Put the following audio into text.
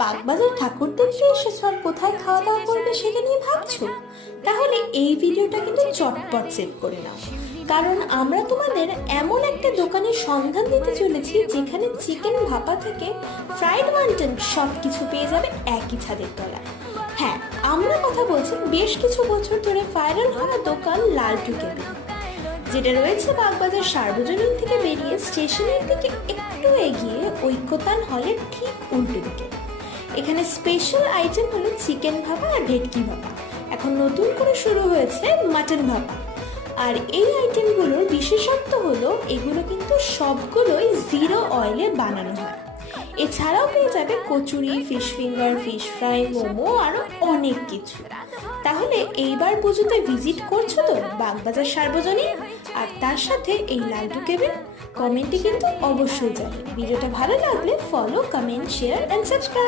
বাগবাজার ঠাকুর দেখতে এসেছ আর কোথায় খাওয়া দাওয়া করবে সেটা নিয়ে ভাবছো? তাহলে এই ভিডিওটা কিন্তু চটপট সেভ করে নাও, কারণ আমরা তোমাদের এমন একটা দোকানের সন্ধান দিতে চলেছি যেখানে চিকেন ভাপা থেকে ফ্রাইড মাটন সব কিছু পেয়ে যাবে একই ছাদের তলায়। হ্যাঁ, আমরা কথা বলছি বেশ কিছু বছর ধরে ভাইরাল হওয়া দোকান লালটু কেবিন, যেটা রয়েছে বাগবাজার সার্বজনীন থেকে বেরিয়ে স্টেশনের দিকে একটু এগিয়ে ঐক্যতান হলের ঠিক উল্টো দিকে। এখানে স্পেশাল আইটেম হলো চিকেন ভাপা আর ভেটকি ভাপা। এখন নতুন করে শুরু হয়েছে মাটন ভাপা। আর এই আইটেমগুলোর বিশেষত্ব হলো এগুলো কিন্তু সবগুলোই জিরো অয়েলে বানানো হয়। এছাড়াও পেয়ে যাবে kachori, fish finger, fish fry, momo আরও অনেক কিছু। তাহলে এইবার পুজোতে ভিজিট করছো তো বাগবাজার সার্বজনীন, আর তার সাথে এই লালটু কেবিন? কমেন্টে কিন্তু অবশ্যই জানাবে। ভিডিওটা ভালো লাগলে follow, comment, share and subscribe.